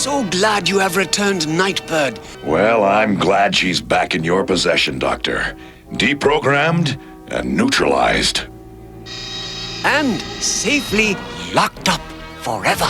so glad you have returned, Nightbird. Well, I'm glad she's back in your possession, Doctor. Deprogrammed and neutralized. And safely locked up forever.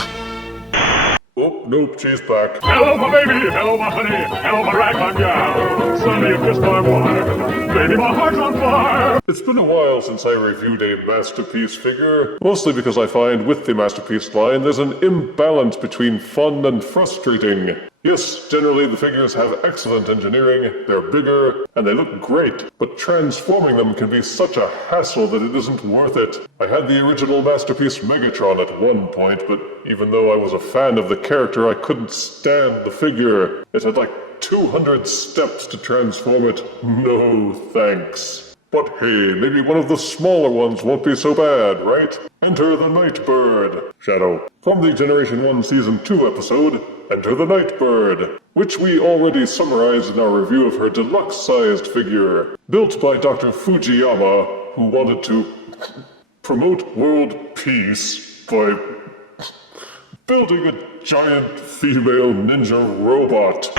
Oh, nope, she's back. Hello, my baby. Hello, my honey. Hello, my ragtime gal. Son, you've kissed my wife. Baby, my heart's on fire. It's been a while since I reviewed a Masterpiece figure, mostly because I find with the Masterpiece line there's an imbalance between fun and frustrating. Yes, generally the figures have excellent engineering, they're bigger, and they look great, but transforming them can be such a hassle that it isn't worth it. I had the original Masterpiece Megatron at one point, but even though I was a fan of the character, I couldn't stand the figure. It had like 200 steps to transform it. No thanks. But hey, maybe one of the smaller ones won't be so bad, right? Enter the Nightbird. Shadow. From the Generation 1 Season 2 episode, Enter the Nightbird, which we already summarized in our review of her deluxe-sized figure, built by Dr. Fujiyama, who wanted to promote world peace by building a giant female ninja robot.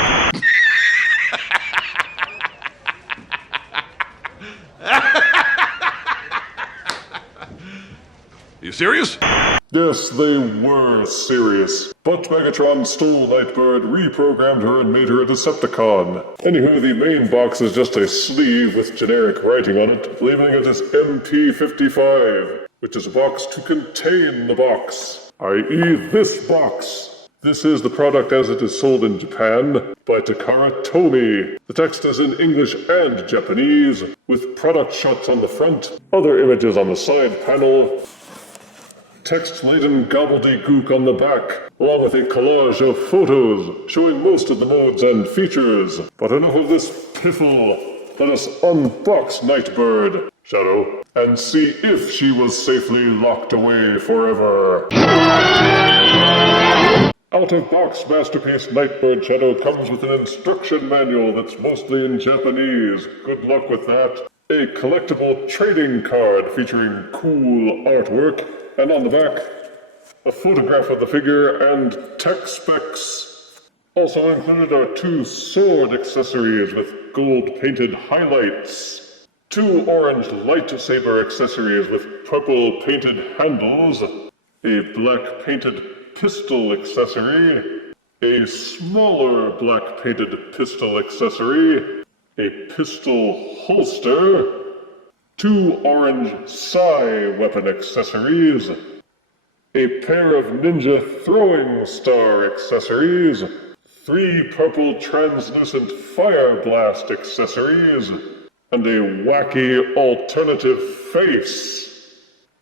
You serious? Yes, they were serious. But Megatron stole Nightbird, reprogrammed her, and made her a Decepticon. Anywho, the main box is just a sleeve with generic writing on it, labeling it as MP-55, which is a box to contain the box, i.e. this box. This is the product as it is sold in Japan by Takara Tomy. The text is in English and Japanese, with product shots on the front, other images on the side panel, text-laden gobbledygook on the back, along with a collage of photos showing most of the modes and features. But enough of this piffle. Let us unbox Nightbird, Shadow, and see if she was safely locked away forever. Out-of-box Masterpiece Nightbird Shadow comes with an instruction manual that's mostly in Japanese. Good luck with that. A collectible trading card featuring cool artwork, and on the back, a photograph of the figure and tech specs. Also included are 2 sword accessories with gold-painted highlights, 2 orange lightsaber accessories with purple-painted handles, a black-painted pistol accessory, a smaller black-painted pistol accessory, a pistol holster, 2 orange psi weapon accessories, a pair of ninja throwing star accessories, 3 purple translucent fire blast accessories, and a wacky alternative face.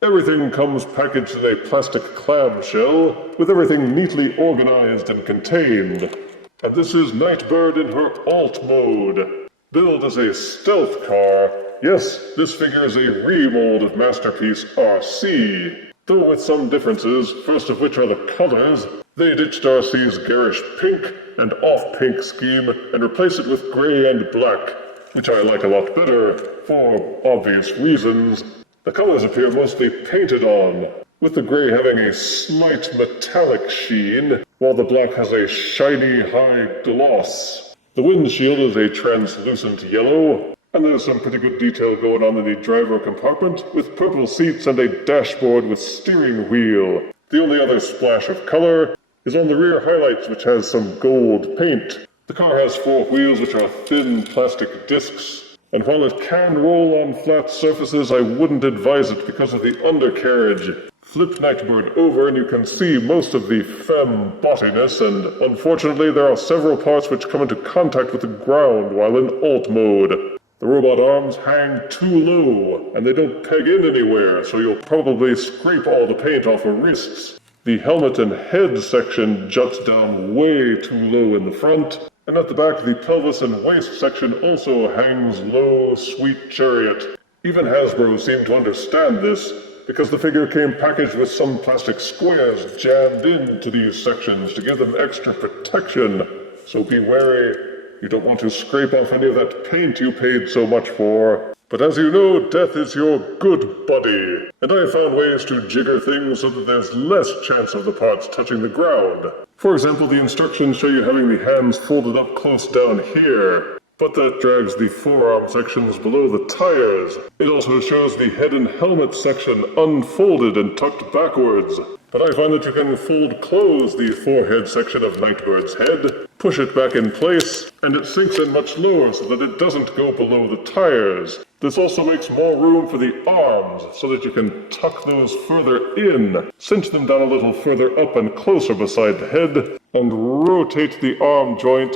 Everything comes packaged in a plastic clamshell, with everything neatly organized and contained. And this is Nightbird in her alt mode. Billed as a stealth car, yes, this figure is a remold of Masterpiece Arcee, though with some differences, first of which are the colors. They ditched Arcee's garish pink and off-pink scheme and replaced it with gray and black, which I like a lot better, for obvious reasons. The colors appear mostly painted on, with the gray having a slight metallic sheen, while the black has a shiny high gloss. The windshield is a translucent yellow, and there's some pretty good detail going on in the driver compartment, with purple seats and a dashboard with steering wheel. The only other splash of color is on the rear highlights, which has some gold paint. The car has 4 wheels, which are thin plastic discs, and while it can roll on flat surfaces, I wouldn't advise it because of the undercarriage. Flip Nightbird over and you can see most of the femme bottiness, and unfortunately there are several parts which come into contact with the ground while in alt mode. The robot arms hang too low, and they don't peg in anywhere, so you'll probably scrape all the paint off her wrists. The helmet and head section juts down way too low in the front, and at the back the pelvis and waist section also hangs low, sweet chariot. Even Hasbro seemed to understand this, because the figure came packaged with some plastic squares jammed into these sections to give them extra protection. So be wary, you don't want to scrape off any of that paint you paid so much for. But as you know, death is your good buddy, and I found ways to jigger things so that there's less chance of the parts touching the ground. For example, the instructions show you having the hands folded up close down here, but that drags the forearm sections below the tires. It also shows the head and helmet section unfolded and tucked backwards. But I find that you can fold close the forehead section of Nightbird's head, push it back in place, and it sinks in much lower so that it doesn't go below the tires. This also makes more room for the arms, so that you can tuck those further in, cinch them down a little further up and closer beside the head, and rotate the arm joint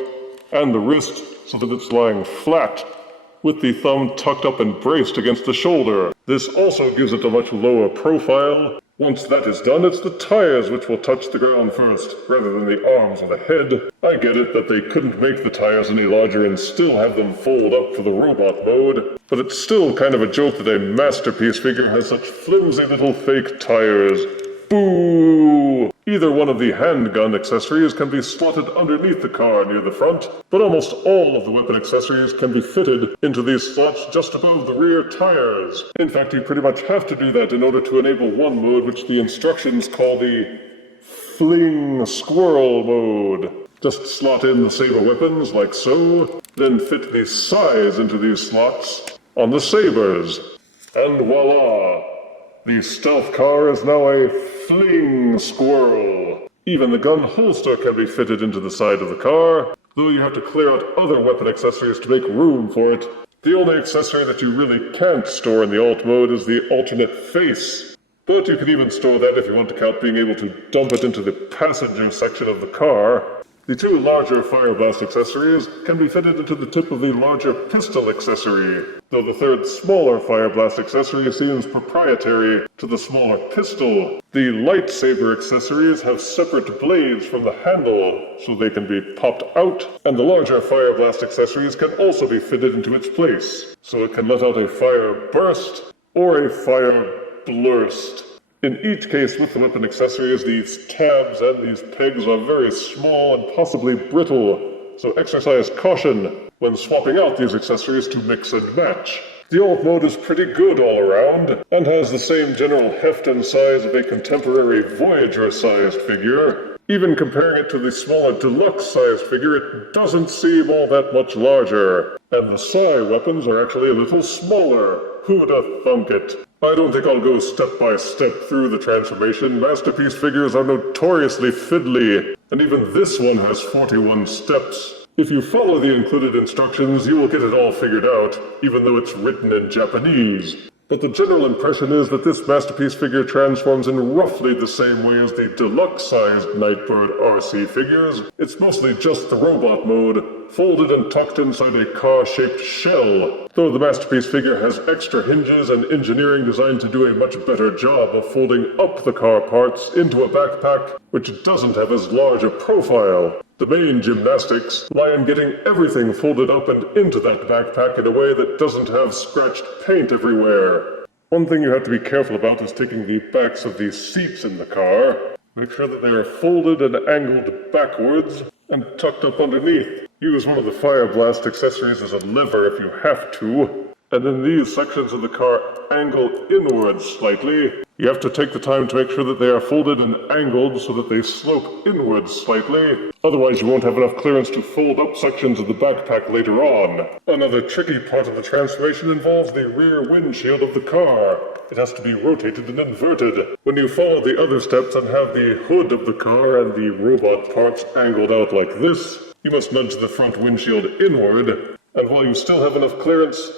and the wrist so that it's lying flat, with the thumb tucked up and braced against the shoulder. This also gives it a much lower profile. Once that is done, it's the tires which will touch the ground first, rather than the arms or the head. I get it that they couldn't make the tires any larger and still have them fold up for the robot mode, but it's still kind of a joke that a Masterpiece figure has such flimsy little fake tires. Boo! Either one of the handgun accessories can be slotted underneath the car near the front, but almost all of the weapon accessories can be fitted into these slots just above the rear tires. In fact, you pretty much have to do that in order to enable one mode which the instructions call the Fling Squirrel mode. Just slot in the saber weapons like so, then fit the size into these slots on the sabers. And voila! The stealth car is now a Fling Squirrel. Even the gun holster can be fitted into the side of the car, though you have to clear out other weapon accessories to make room for it. The only accessory that you really can't store in the alt mode is the alternate face. But you can even store that if you want to count being able to dump it into the passenger section of the car. The two larger fire blast accessories can be fitted into the tip of the larger pistol accessory, though the third smaller fire blast accessory seems proprietary to the smaller pistol. The lightsaber accessories have separate blades from the handle, so they can be popped out, and the larger fire blast accessories can also be fitted into its place, so it can let out a fire burst or a fire blurst. In each case with the weapon accessories, these tabs and these pegs are very small and possibly brittle, so exercise caution when swapping out these accessories to mix and match. The alt mode is pretty good all around, and has the same general heft and size of a contemporary Voyager-sized figure. Even comparing it to the smaller deluxe-sized figure, it doesn't seem all that much larger. And the psi weapons are actually a little smaller. Who'da thunk it? I don't think I'll go step by step through the transformation. Masterpiece figures are notoriously fiddly, and even this one has 41 steps. If you follow the included instructions, you will get it all figured out, even though it's written in Japanese. But the general impression is that this Masterpiece figure transforms in roughly the same way as the deluxe-sized Nightbird Arcee figures. It's mostly just the robot mode, folded and tucked inside a car-shaped shell, though the Masterpiece figure has extra hinges and engineering designed to do a much better job of folding up the car parts into a backpack, which doesn't have as large a profile. The main gymnastics lie in getting everything folded up and into that backpack in a way that doesn't have scratched paint everywhere. One thing you have to be careful about is taking the backs of these seats in the car. Make sure that they are folded and angled backwards and tucked up underneath. Use one of the fire blast accessories as a lever if you have to. And then these sections of the car angle inwards slightly. You have to take the time to make sure that they are folded and angled so that they slope inwards slightly. Otherwise you won't have enough clearance to fold up sections of the backpack later on. Another tricky part of the transformation involves the rear windshield of the car. It has to be rotated and inverted. When you follow the other steps and have the hood of the car and the robot parts angled out like this, you must nudge the front windshield inward, and while you still have enough clearance,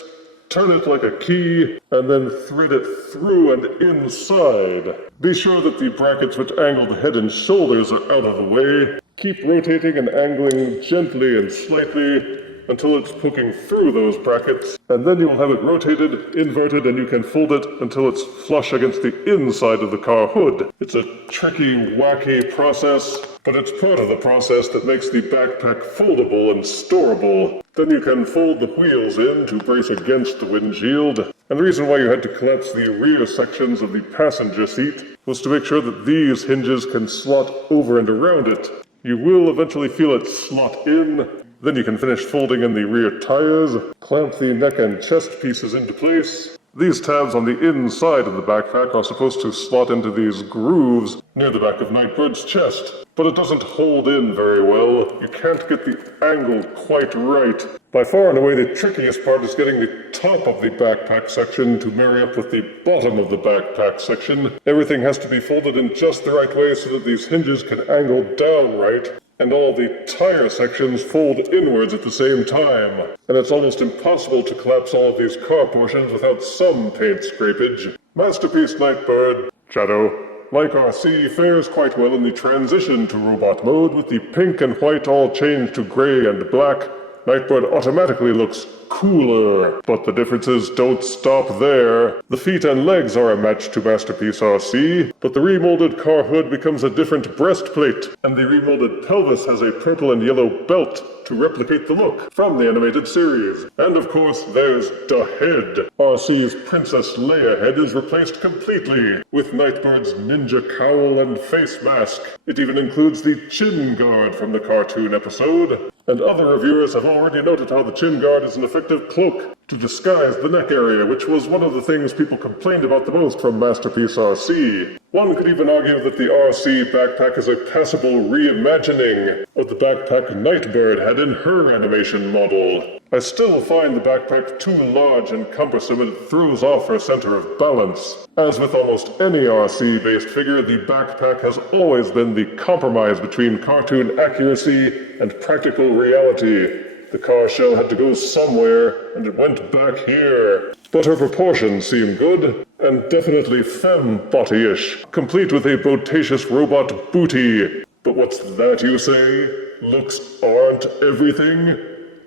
turn it like a key, and then thread it through and inside. Be sure that the brackets which angle the head and shoulders are out of the way. Keep rotating and angling gently and slightly until it's poking through those brackets, and then you will have it rotated, inverted, and you can fold it until it's flush against the inside of the car hood. It's a tricky, wacky process, but it's part of the process that makes the backpack foldable and storable. Then you can fold the wheels in to brace against the windshield. And the reason why you had to collapse the rear sections of the passenger seat was to make sure that these hinges can slot over and around it. You will eventually feel it slot in, Then you can finish folding in the rear tires, clamp the neck and chest pieces into place. These tabs on the inside of the backpack are supposed to slot into these grooves near the back of Nightbird's chest, but it doesn't hold in very well. You can't get the angle quite right. By far and away the trickiest part is getting the top of the backpack section to marry up with the bottom of the backpack section. Everything has to be folded in just the right way so that these hinges can angle down right, and all the tire sections fold inwards at the same time. And it's almost impossible to collapse all of these car portions without some paint scrapage. Masterpiece Nightbird, Shadow, like Arcee, fares quite well in the transition to robot mode, with the pink and white all changed to gray and black. Nightbird automatically looks cooler, but the differences don't stop there. The feet and legs are a match to Masterpiece Arcee, but the remolded car hood becomes a different breastplate, and the remolded pelvis has a purple and yellow belt to replicate the look from the animated series. And of course, there's the head. Arcee's Princess Leia head is replaced completely with Nightbird's ninja cowl and face mask. It even includes the chin guard from the cartoon episode. And other reviewers have already noted how the chin guard is an effective cloak to disguise the neck area, which was one of the things people complained about the most from Masterpiece Arcee. One could even argue that the Arcee backpack is a passable reimagining of the backpack Nightbird had in her animation model. I still find the backpack too large and cumbersome, and it throws off her center of balance. As with almost any Arcee-based figure, the backpack has always been the compromise between cartoon accuracy and practical reality. The car shell had to go somewhere, and it went back here. But her proportions seem good, and definitely femme-body-ish, complete with a bodacious robot booty. But what's that, you say? Looks aren't everything?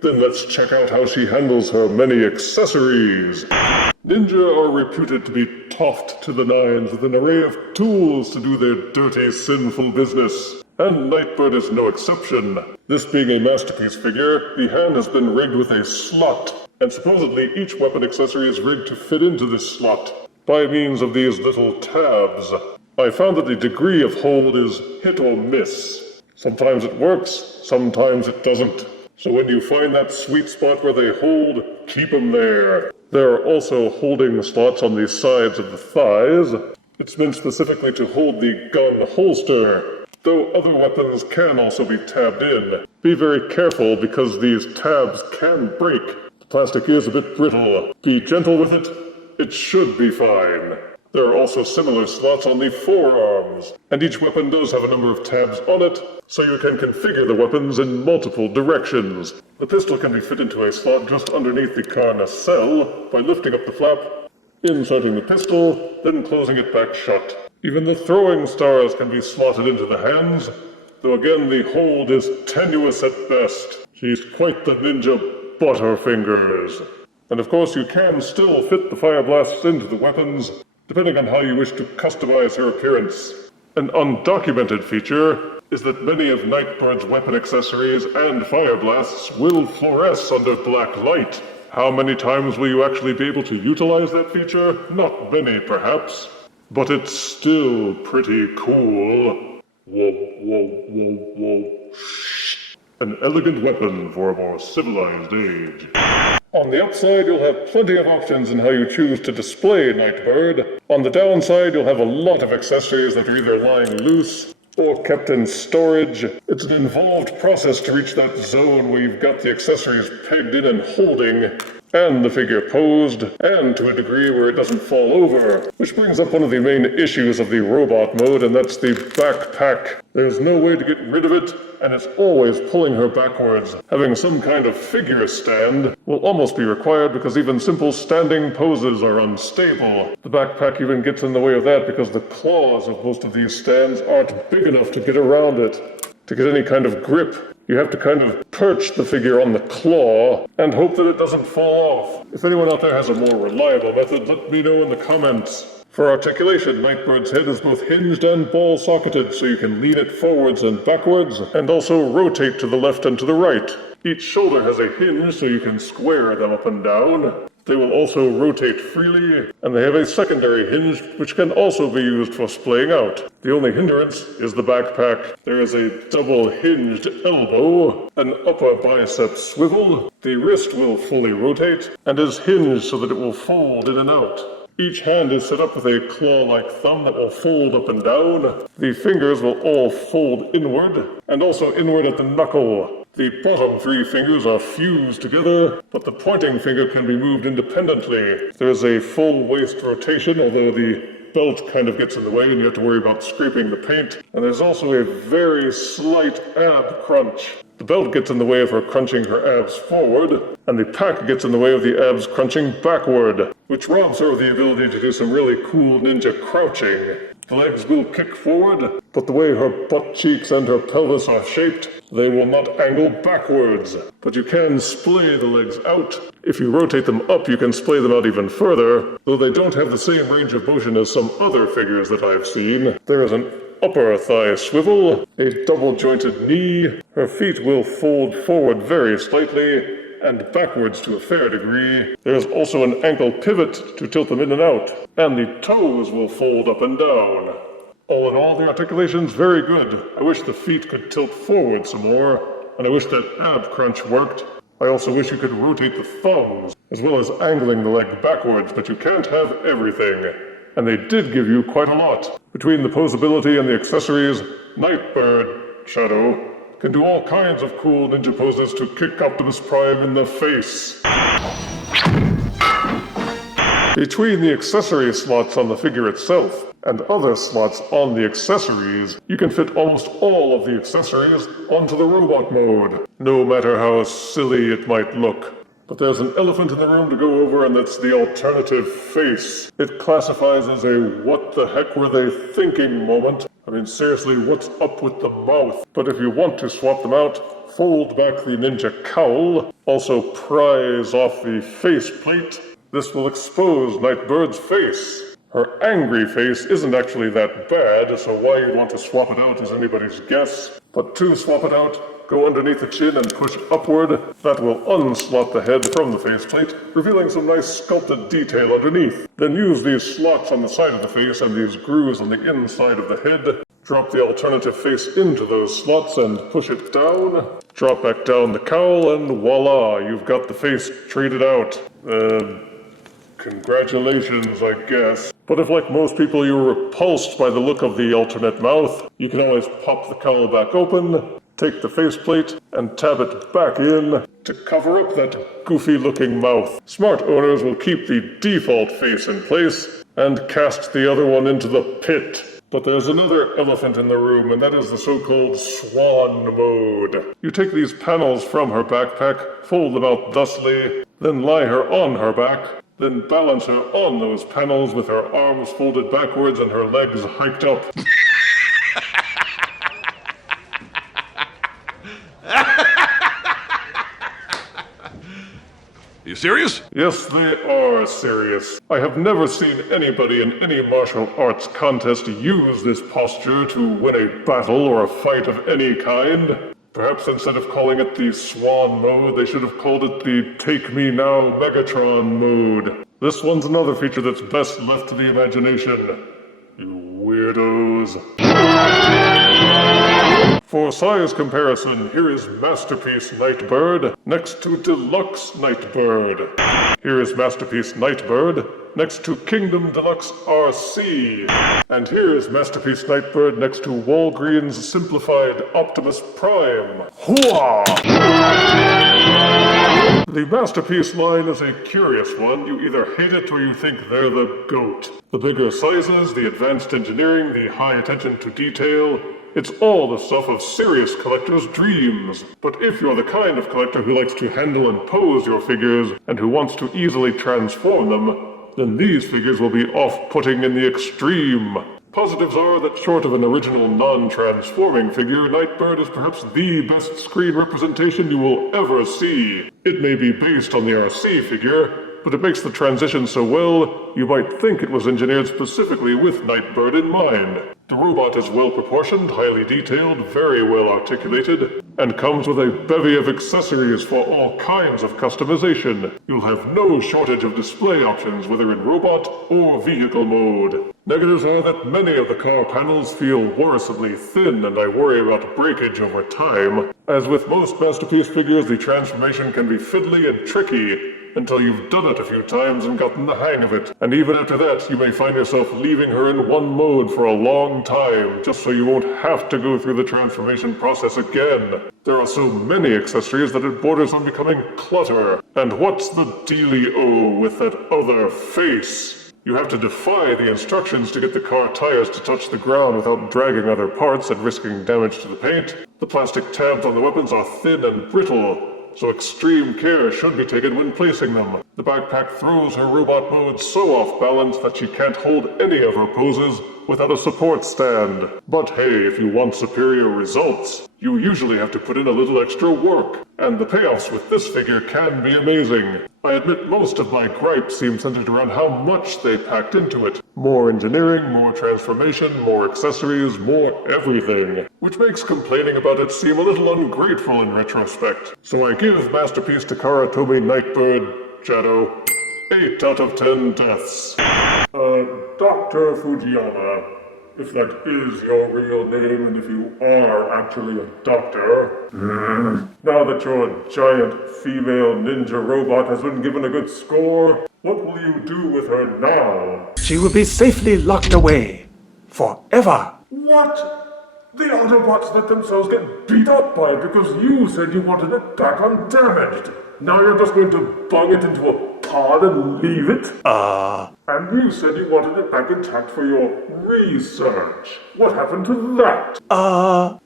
Then let's check out how she handles her many accessories. Ninja are reputed to be toughed to the nines with an array of tools to do their dirty, sinful business. And Nightbird is no exception. This being a Masterpiece figure, the hand has been rigged with a slot, and supposedly each weapon accessory is rigged to fit into this slot by means of these little tabs. I found that the degree of hold is hit or miss. Sometimes it works, sometimes it doesn't. So when you find that sweet spot where they hold, keep them there. There are also holding slots on the sides of the thighs. It's meant specifically to hold the gun holster, though other weapons can also be tabbed in. Be very careful because these tabs can break. The plastic is a bit brittle. Be gentle with it. It should be fine. There are also similar slots on the forearms, and each weapon does have a number of tabs on it, so you can configure the weapons in multiple directions. The pistol can be fit into a slot just underneath the car nacelle by lifting up the flap, inserting the pistol, then closing it back shut. Even the throwing stars can be slotted into the hands, though again the hold is tenuous at best. She's quite the ninja butterfingers. And of course you can still fit the fire blasts into the weapons, depending on how you wish to customize her appearance. An undocumented feature is that many of Nightbird's weapon accessories and fire blasts will fluoresce under black light. How many times will you actually be able to utilize that feature? Not many, perhaps. But it's still pretty cool. Whoa, whoa, whoa, whoa. An elegant weapon for a more civilized age. On the upside, you'll have plenty of options in how you choose to display Nightbird. On the downside, you'll have a lot of accessories that are either lying loose or kept in storage. It's an involved process to reach that zone where you've got the accessories pegged in and holding, and the figure posed, and to a degree where it doesn't fall over. Which brings up one of the main issues of the robot mode, and that's the backpack. There's no way to get rid of it, and it's always pulling her backwards. Having some kind of figure stand will almost be required because even simple standing poses are unstable. The backpack even gets in the way of that because the claws of most of these stands aren't big enough to get around it. To get any kind of grip, you have to kind of perch the figure on the claw and hope that it doesn't fall off. If anyone out there has a more reliable method, let me know in the comments. For articulation, Nightbird's head is both hinged and ball-socketed, so you can lean it forwards and backwards, and also rotate to the left and to the right. Each shoulder has a hinge, so you can square them up and down. They will also rotate freely, and they have a secondary hinge which can also be used for splaying out. The only hindrance is the backpack. There is a double-hinged elbow, an upper bicep swivel, the wrist will fully rotate, and is hinged so that it will fold in and out. Each hand is set up with a claw-like thumb that will fold up and down. The fingers will all fold inward, and also inward at the knuckle. The bottom 3 fingers are fused together, but the pointing finger can be moved independently. There is a full waist rotation, although the belt kind of gets in the way and you have to worry about scraping the paint. And there's also a very slight ab crunch. The belt gets in the way of her crunching her abs forward, and the pack gets in the way of the abs crunching backward, which robs her of the ability to do some really cool ninja crouching. The legs will kick forward, but the way her butt cheeks and her pelvis are shaped, they will not angle backwards. But you can splay the legs out. If you rotate them up, you can splay them out even further, though they don't have the same range of motion as some other figures that I've seen. There is an upper thigh swivel, a double-jointed knee. Her feet will fold forward very slightly, and backwards to a fair degree. There's also an ankle pivot to tilt them in and out, and the toes will fold up and down. All in all, the articulation's very good. I wish the feet could tilt forward some more, and I wish that ab crunch worked. I also wish you could rotate the thumbs, as well as angling the leg backwards, but you can't have everything. And they did give you quite a lot. Between the posability and the accessories, Nightbird, Shadow, can do all kinds of cool ninja poses to kick Optimus Prime in the face. Between the accessory slots on the figure itself and other slots on the accessories, you can fit almost all of the accessories onto the robot mode, no matter how silly it might look. But there's an elephant in the room to go over, and that's the alternative face. It classifies as a what the heck were they thinking moment. I mean, seriously, what's up with the mouth? But if you want to swap them out, fold back the ninja cowl, also prise off the face plate. This will expose Nightbird's face. Her angry face isn't actually that bad, so why you'd want to swap it out is anybody's guess. But to swap it out, go underneath the chin and push upward. That will unslot the head from the faceplate, revealing some nice sculpted detail underneath. Then use these slots on the side of the face and these grooves on the inside of the head. Drop the alternative face into those slots and push it down. Drop back down the cowl and voila, you've got the face traded out. Congratulations, I guess. But if, like most people, you're repulsed by the look of the alternate mouth, you can always pop the cowl back open, take the faceplate, and tab it back in to cover up that goofy-looking mouth. Smart owners will keep the default face in place and cast the other one into the pit. But there's another elephant in the room, and that is the so-called swan mode. You take these panels from her backpack, fold them out thusly, then lie her on her back, then balance her on those panels with her arms folded backwards and her legs hiked up. You serious? Yes, they are serious. I have never seen anybody in any martial arts contest use this posture to win a battle or a fight of any kind. Perhaps instead of calling it the Swan mode, they should have called it the Take Me Now Megatron mode. This one's another feature that's best left to the imagination. You weirdos. For size comparison, here is Masterpiece Nightbird next to Deluxe Nightbird. Here is Masterpiece Nightbird next to Kingdom Deluxe Arcee. And here is Masterpiece Nightbird next to Walgreens Simplified Optimus Prime. Hooah! The Masterpiece line is a curious one. You either hate it or you think they're the GOAT. The bigger sizes, the advanced engineering, the high attention to detail, it's all the stuff of serious collectors' dreams. But if you're the kind of collector who likes to handle and pose your figures, and who wants to easily transform them, then these figures will be off-putting in the extreme. Positives are that short of an original non-transforming figure, Nightbird is perhaps the best screen representation you will ever see. It may be based on the Arcee figure, but it makes the transition so well, you might think it was engineered specifically with Nightbird in mind. The robot is well proportioned, highly detailed, very well articulated, and comes with a bevy of accessories for all kinds of customization. You'll have no shortage of display options, whether in robot or vehicle mode. Negatives are that many of the car panels feel worrisomely thin, and I worry about breakage over time. As with most Masterpiece figures, the transformation can be fiddly and tricky until you've done it a few times and gotten the hang of it. And even after that, you may find yourself leaving her in one mode for a long time, just so you won't have to go through the transformation process again. There are so many accessories that it borders on becoming clutter. And what's the dealio with that other face? You have to defy the instructions to get the car tires to touch the ground without dragging other parts and risking damage to the paint. The plastic tabs on the weapons are thin and brittle, so extreme care should be taken when placing them. The backpack throws her robot mode so off balance that she can't hold any of her poses without a support stand. But hey, if you want superior results, you usually have to put in a little extra work, and the payoffs with this figure can be amazing. I admit most of my gripes seem centered around how much they packed into it. More engineering, more transformation, more accessories, more everything. Which makes complaining about it seem a little ungrateful in retrospect. So I give Masterpiece Takara Tomy Nightbird Shadow 8 out of 10 deaths. Dr. Fujiyama, if that is your real name and if you are actually a doctor, now that your giant female ninja robot has been given a good score, what will you do with her now? She will be safely locked away. Forever. What? The Autobots let themselves get beat up by it because you said you wanted it back undamaged. Now you're just going to bung it into a pod and leave it? And you said you wanted it back intact for your research. What happened to that?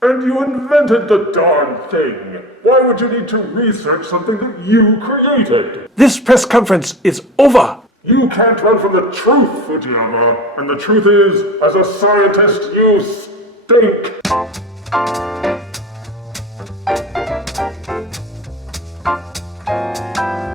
And you invented the darn thing. Why would you need to research something that you created? This press conference is over. You can't run from the truth, Fujiyama. And the truth is, as a scientist, you stink.